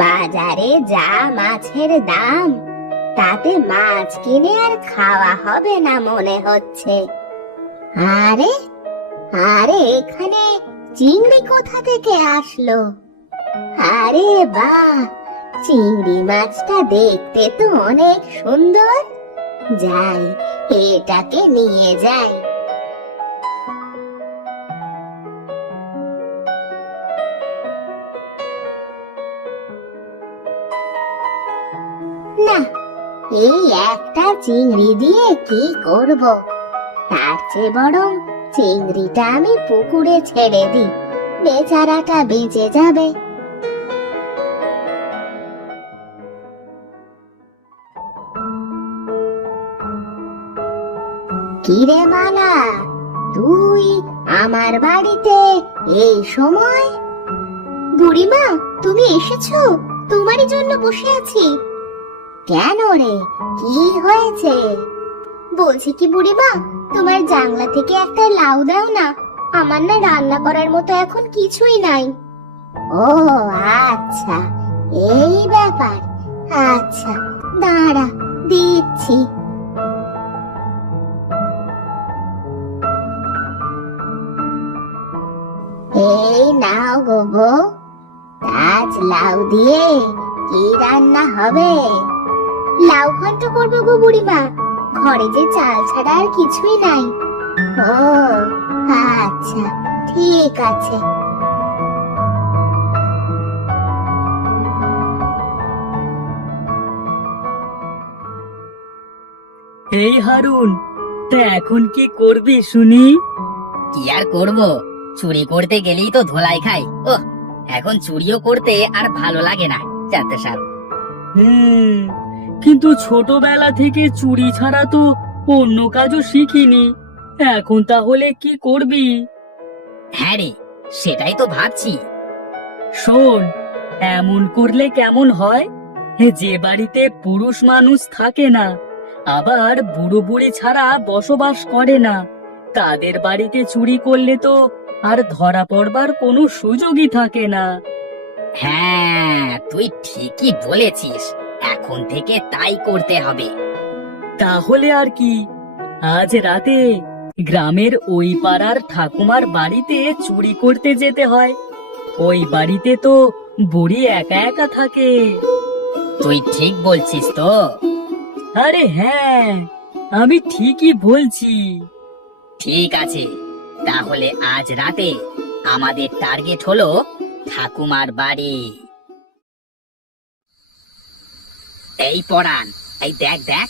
বাজারে যা মাছের দাম, তাতে মাছ কিনে আর খাওয়া হবে না মনে হচ্ছে। আরে আরে এখানে চিংড়ি কোথা থেকে আসলো? আরে বাহ, চিংড়ি মাছটা দেখতে তো অনেক সুন্দর। যাই, এটাকে নিয়ে যাই। না, এই একটা চিংড়ি দিয়ে কি করব? তার চেয়ে বরং চিংড়িটা আমি পুকুরে ছেড়ে দিই, বেচারাটা বেঁচে যাবে। কিরে মালা, তুই আমার বাড়িতে এই সময়? বুড়িমা, তুমি এসেছো? তোমারই জন্য বসে আছি। কেন রে, কি হয়েছে? বলছি কি বুড়িমা, তোমার জানলা থেকে একটা লাউ দাও না, আমার না রান্না করার মতো এখন কিছুই নাই। ও আচ্ছা, এই ব্যাপার। আচ্ছা দাঁড়া, দিচ্ছি। এই নাও গো বউ, আজ লাউ দিয়ে কি রান্না হবে? লাউ ঘন্ট করবো গো বুড়িমা, ঘরে যে চাল ছাড়া আর কিছুই নাই। ও আচ্ছা, ঠিক আছে। এই হারুন, তা এখন কি করবি শুনি? কি আর করব, চুরি করতে গেলেই তো ধোলাই খাই। ও, এখন চুরিও করতে আর ভালো লাগে না জানতে সাহেব। কিন্তু ছোটবেলা থেকে চুরি ছাড়া তো অন্য কাজও শিখিনি, এখন তাহলে কি করবি? হ্যাঁ রে, সেটাই তো ভাবছি। শোন, এমন করলে কেমন হয়? যে বাড়িতে পুরুষ মানুষ থাকে না, আবার বুড়ো বুড়ি ছাড়া বসবাস করে না, তাদের বাড়িতে চুরি করলে তো আর ধরা পড়বার কোনো সুযোগই থাকে না। হ্যাঁ, তুই ঠিকই বলেছিস, এখন থেকে তাই করতে হবে। তাহলে আর কি, আজ রাতে গ্রামের ওই পাড়ার ঠাকুমার বাড়িতে চুরি করতে যেতে হয়। ওই বাড়িতে তো বুড়ি একা একা থাকে। তুই ঠিক বলছিস তো? আরে হ্যাঁ, আমি ঠিকই বলছি। ঠিক আছে, তাহলে আজ রাতে আমাদের টার্গেট হলো ঠাকুমার বাড়ি। এই পরাণ, এই দেখ দেখ,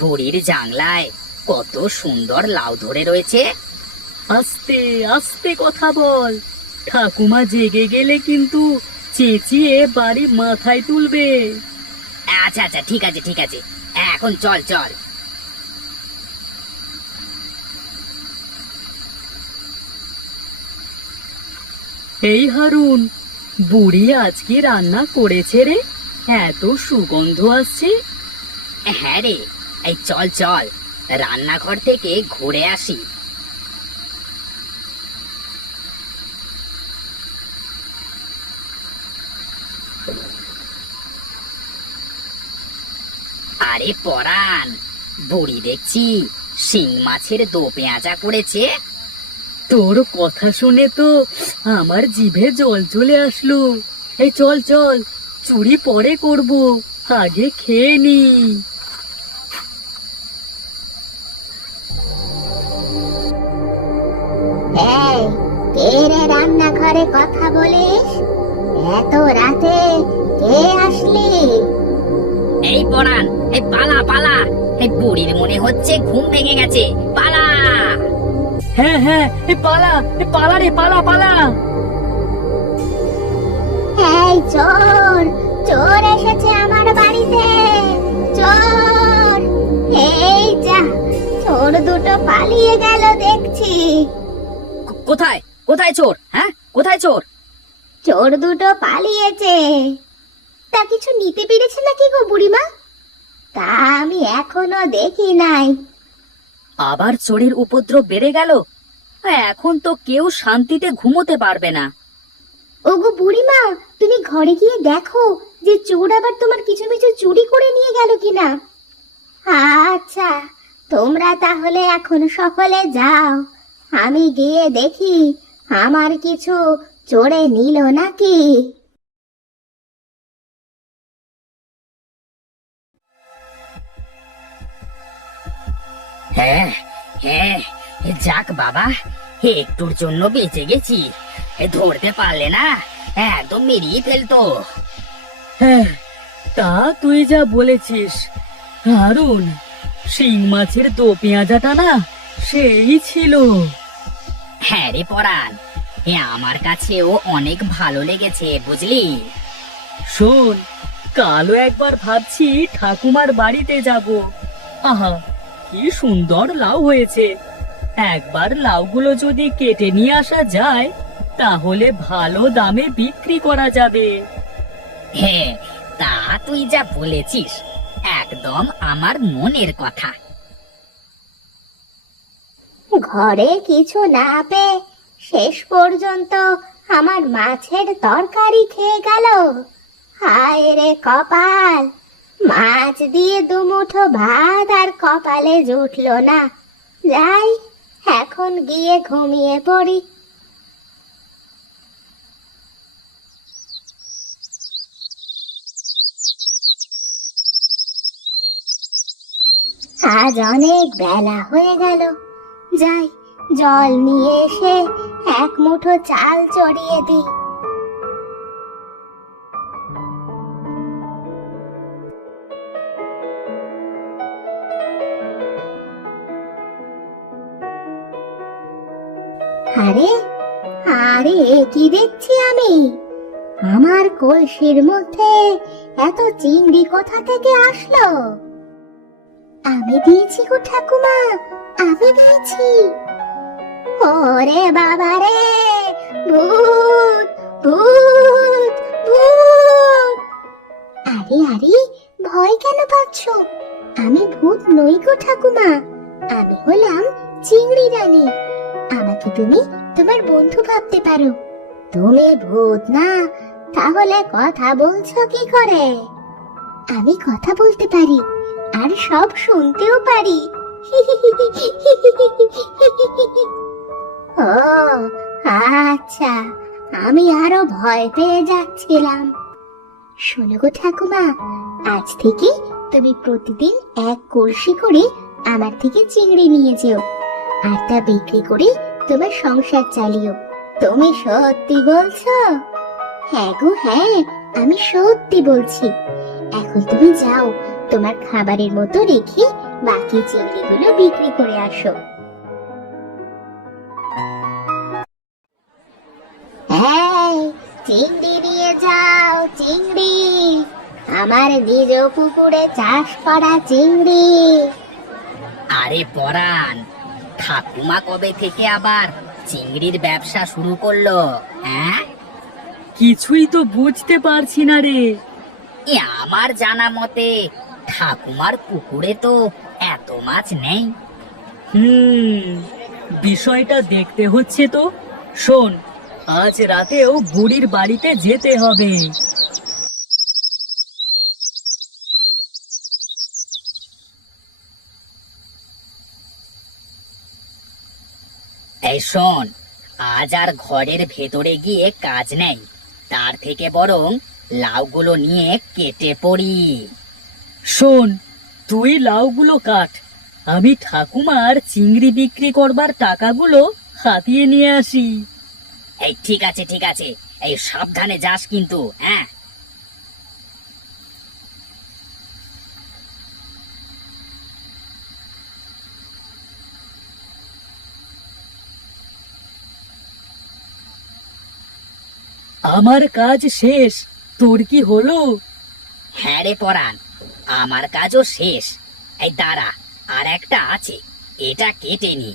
বুড়ির জাংলায় কত সুন্দর লাউ ধরে রয়েছে। আস্তে আস্তে কথা বল, ঠাকুমা জেগে গেলে কিন্তু চেঁচিয়ে বাড়ি মাথায় তুলবে। আচ্ছা আচ্ছা, ঠিক আছে ঠিক আছে, এখন চল চল। এই হারুন, বুড়ি আজকে রান্না করেছে রে, এত সুগন্ধ আসছে। হ্যাঁ রে, এই চল চল, রান্নাঘর থেকে ঘুরে আসি। আরে পরাণ, বুড়ি দেখছি শিং মাছের দো পেঁয়াজা করেছে। তোর কথা শুনে তো আমার জিভে জল চলে আসলো। এই চল চল, চুরি পরে করব, আগে খেয়ে নি। এই, কে রে রান্নাঘরে কথা বলিস? এত রাতে কে আসলি? এই পরাণ, এই পালা পালা, এই বুড়ির মনে হচ্ছে ঘুম ভেঙে গেছে, পালা। হ্যাঁ হ্যাঁ, এ পালা, এ পালা রে, পালা পালা। এই চোর, চোর এসেছে আমার বাড়িতে, চোর! এই যা, চোর দুটো পালিয়ে গেল দেখছি। কোথায় কোথায় চোর? হ্যাঁ, কোথায় চোর? চোর দুটো পালিয়েছে। তা কিছু নিতে পেরেছে নাকি গো বুড়িমা? তা আমি এখনো দেখি নাই। আবার চোরের উপদ্রব বেড়ে গেল, এখন তো কেউ শান্তিতে ঘুমোতে পারবে না। ওগো বুড়িমা, তুমি ঘরে গিয়ে দেখো যে চোর আবার তোমার পিছু পিছু চুরি করে নিয়ে গেল কিনা। আচ্ছা, তোমরা তাহলে এখন সকলে যাও, আমি গিয়ে দেখি আমার কিছু চোরে নিল নাকি। হ্যাঁ, হ্যাঁ, যাক বাবা, একটুর জন্য বেঁচে গেছি। ধরতে পারলে না, একদম মেরিয়ে ফেলতো। হ্যাঁ, তা তুই যা বলেছিস। হারুন, শিং মাছের দো পেঁয়াজাটা না সেই ছিল। হ্যাঁ রে পরাণ, আমার কাছেও অনেক ভালো লেগেছে বুঝলি। শোন, কালও একবার ভাবছি ঠাকুমার বাড়িতে যাব। আহা, কি সুন্দর লাউ হয়েছে। একবার লাউগুলো যদি কেটে নিয়ে আসা যায়, তাহলে ভালো দামে বিক্রি করা যাবে। হ্যাঁ, তা তুই যা বলেছিস একদম আমার মনের কথা। ঘরে কিছু না পেয়ে শেষ পর্যন্ত আমার মাছের তরকারি খেয়ে গেল। হায় রে কপাল, মাছ দিয়ে দুমুঠো ভাত আর কপালে জুটলো না। যাই, এখন গিয়ে ঘুমিয়ে পড়ি। আজ অনেক বেলা হয়ে গেল, যাই জল নিয়ে এসে এক মুঠো চাল চড়িয়ে দিই। আরে আরে, এ কি দেখছি আমি? আমার কলসির মধ্যে এত চিংড়ি কোথা থেকে আসলো? আমি দিয়েছি গো ঠাকুমা, আমি দিয়েছি। ওরে বাবা রে, ভূত ভূত ভূত! আরে আরে, ভয় কেন পাচ্ছ? আমি ভূত নই গো ঠাকুমা, আমি হলাম চিংড়ি রানী। আমাকে তুমি তোমার বন্ধু ভাবতে পারো। তুমি ভূত না, তাহলে কথা বলছো কি করে? আমি কথা বলতে পারি, আর সব শুনতেও পারি। ও আচ্ছা, আমি আরো ভয় পেয়ে যাচ্ছিলাম। শোনো গো ঠাকুমা, আজ থেকে তুমি প্রতিদিন এক কলসি করে আমার থেকে চিংড়ি নিয়ে যেও, আর তা বিক্রি করে তোমার সংসার চালিও। তুমি সত্যি বলছো? হ্যাঁ গো হ্যাঁ, আমি সত্যি বলছি। এখন তুমি যাও, তোমার খাবারের মতো রেখে বাকি চিংড়িগুলো বিক্রি করে আসো। এই, চিংড়ি নিয়ে যাও, চিংড়ি, আমার নিজ পুকুরে চাষ করা চিংড়ি। আরে পরাণ, ঠাকুমা কবে থেকে আবার চিংড়ির ব্যবসা শুরু করলো? হ্যাঁ, কিছুই তো বুঝতে পারছি না রে। আমার জানা মতে ঠাকুমার পুকুরে তো এত মাছ নেই। বিষয়টা দেখতে হচ্ছে তো। শোন, আজ রাতেও বুড়ির বাড়িতে যেতে হবে। এই শোন, আজ আর ঘরের ভেতরে গিয়ে কাজ নেই, তার থেকে বরং লাউগুলো নিয়ে কেটে পড়ি। শোন, তুই লাউগুলো কাট, আমি ঠাকুমার চিংড়ি বিক্রি করবার টাকাগুলো হাতিয়ে নিয়ে আসি। এই ঠিক আছে ঠিক আছে, এই সাবধানে যাস কিন্তু। হ্যাঁ, আমার কাজ শেষ, তোর কি হলো? হ্যাঁ রে পরাণ, আমার কাজও শেষ। এই দাঁড়া, আর একটা আছে, এটা কেটে নি।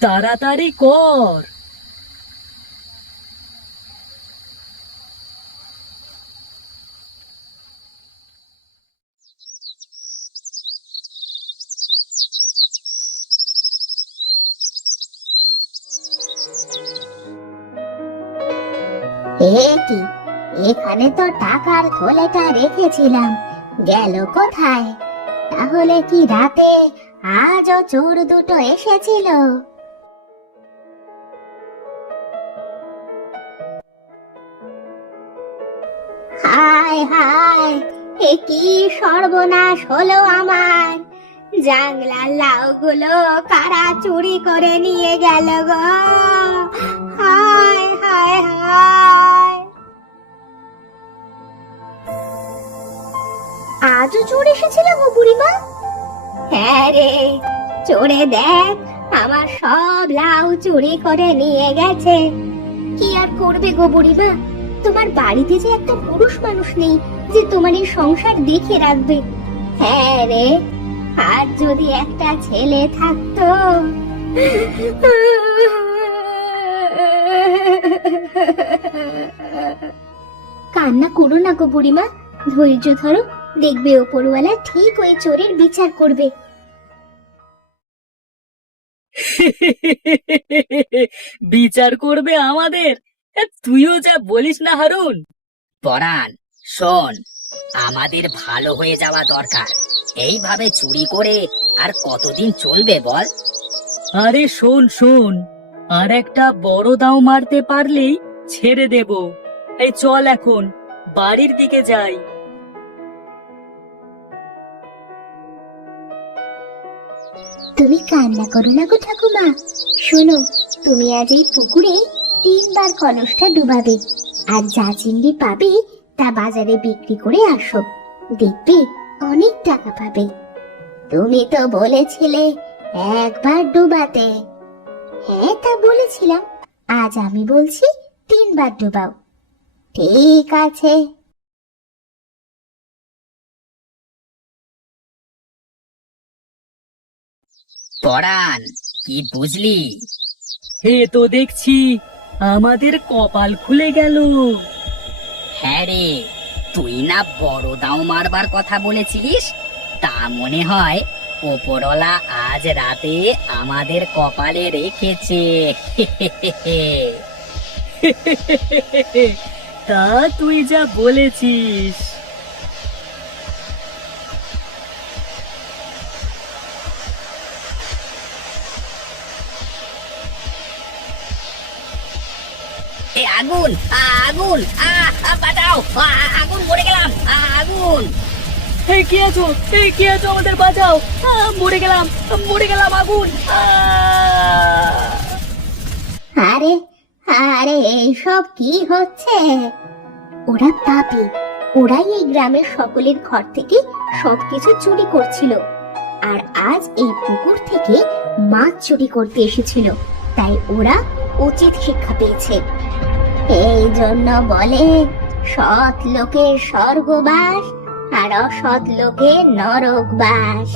তাড়াতাড়ি কর। এ কি, এখানে তো টাকার থলেটা রেখেছিলাম, গেল কোথায়? তাহলে কি রাতে আজও চোর দুটো এসেছিল? হায় হায়, এ কি সর্বনাশ হলো আমার! জাংলার লাউগুলো কারা চুরি করে নিয়ে গেল গো! হায় হায় হায়! আজও চোর এসেছিল গো বুড়িমা? হ্যাঁ রে, চোরে দেখ আমার সব লাউ চুরি করে নিয়ে গেছে। কি আর করবে গো বুড়িমা, তোমার বাড়িতে যে একটা পুরুষ মানুষ নেই যে তোমার এই সংসার দেখে রাখবে। হ্যাঁ রে, আর যদি একটা ছেলে থাকতো। কান্না করো না গো বুড়িমা, ধৈর্য ধরো, দেখবে ওপরওয়ালা ঠিক ওই চোরের বিচার করবে। বিচার করবে আমাদের? তুইও যা বলিস না হারুন। পরাণ, শোন, আমাদের ভালো হয়ে যাওয়া দরকার। এইভাবে চুরি করে আর কতদিন চলবে বল? আরে শোন শোন, আর একটা বড় দাও মারতে পারলেই ছেড়ে দেব। এই চল এখন বাড়ির দিকে যাই। তুমি কান্না করো না গো ঠাকুমা, শোনো, তুমি আজ এই পুকুরে 3 বার কলসটা ডুবাবে, আর যা চিংড়ি পাবে তা বাজারে বিক্রি করে আসো, দেখবে অনেক টাকা পাবে। তুমি তো বলেছিলে একবার ডুবাতে। হ্যাঁ, তা বলেছিলাম, আজ আমি বলছি 3 বার ডুবাও। ঠিক আছে। পরাণ, কি বুঝলি? হে তো দেখছি আমাদের কপাল খুলে গেল। হ্যাঁ রে, তুই না বড় দাও মারবার কথা বলেছিলিস, তা মনে হয় ওপরওয়ালা আজ রাতে আমাদের কপালে রেখেছে। তা তুই যা বলেছিস। এ আগুন, আগুন, বাঁচাও! আগুন, মরে গেলাম! আগুন! এই কে আছো? এই কে আছো? আমাদের বাঁচাও! মরে গেলাম, মরে গেলাম! আগুন! আরে আরে, এইসব কি হচ্ছে? ওরা পাপী, ওরাই এই গ্রামের সকলের ঘর থেকে সবকিছু চুরি করছিল, আর আজ এই পুকুর থেকে মাছ চুরি করতে এসেছিল, তাই ওরা উচিত শিক্ষা পেয়েছে। এই জন্য বলে, সৎ লোকের স্বর্গবাস আর অসৎ লোকের নরকবাস।